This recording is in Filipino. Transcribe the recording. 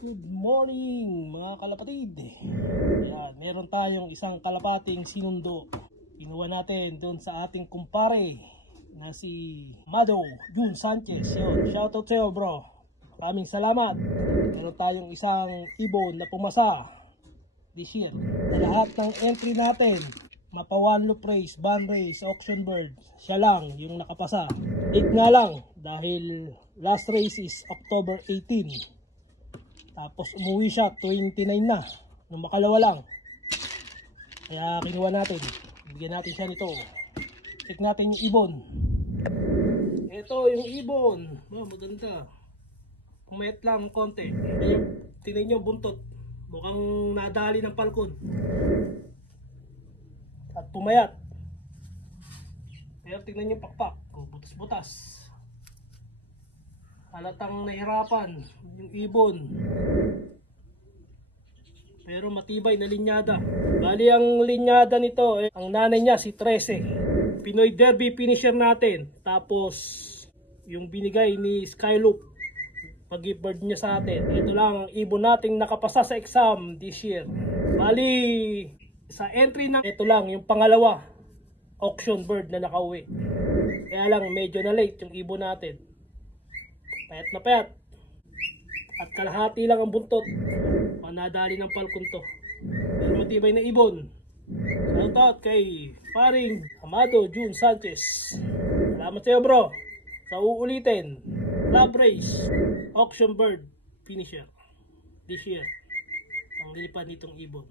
Good morning mga kalapatid. Yan, meron tayong isang kalapating sinundo. Kinuha natin doon sa ating kumpare na si Mado June Sanchez. Yun, shoutout sa'yo bro. Maraming salamat. Meron tayong isang ibon na pumasa this year. Sa lahat ng entry natin, Mapa 1 Loop Race, Band Race, Auction Bird, siya lang yung nakapasa. 8 nga lang dahil last race is October 18. Tapos umuwi siya 29 na nung makalawa lang. Kaya kinuha natin. Bigyan natin siya nito. Check natin yung ibon. Ito yung ibon. Oh, maganda. Pumayat lang konti. Tingnan nyo buntot. Mukhang nadali ng palkon. At pumayat. Pero tingnan nyo pakpak. Oh, butas-butas. Halatang nahirapan yung ibon. Pero matibay na linyada. Bali ang linyada nito, ang nanay niya si 13. Pinoy Derby finisher natin. Tapos yung binigay ni Skyloop, pag-gift bird niya sa atin. Ito lang ang ibon nating nakapasa sa exam this year. Bali sa entry na ito lang yung pangalawa auction bird na nakauwi. Kaya lang medyo na late yung ibon natin. Payat na payat. At kalahati lang ang buntot. Panadali ng palkon to. Pero matibay na ibon. Shoutout kay paring Amado June Sanchez. Salamat sa'yo bro. Sa uulitin, Love Race, Auction Bird Finisher this year. Ang lilipad nitong ibon.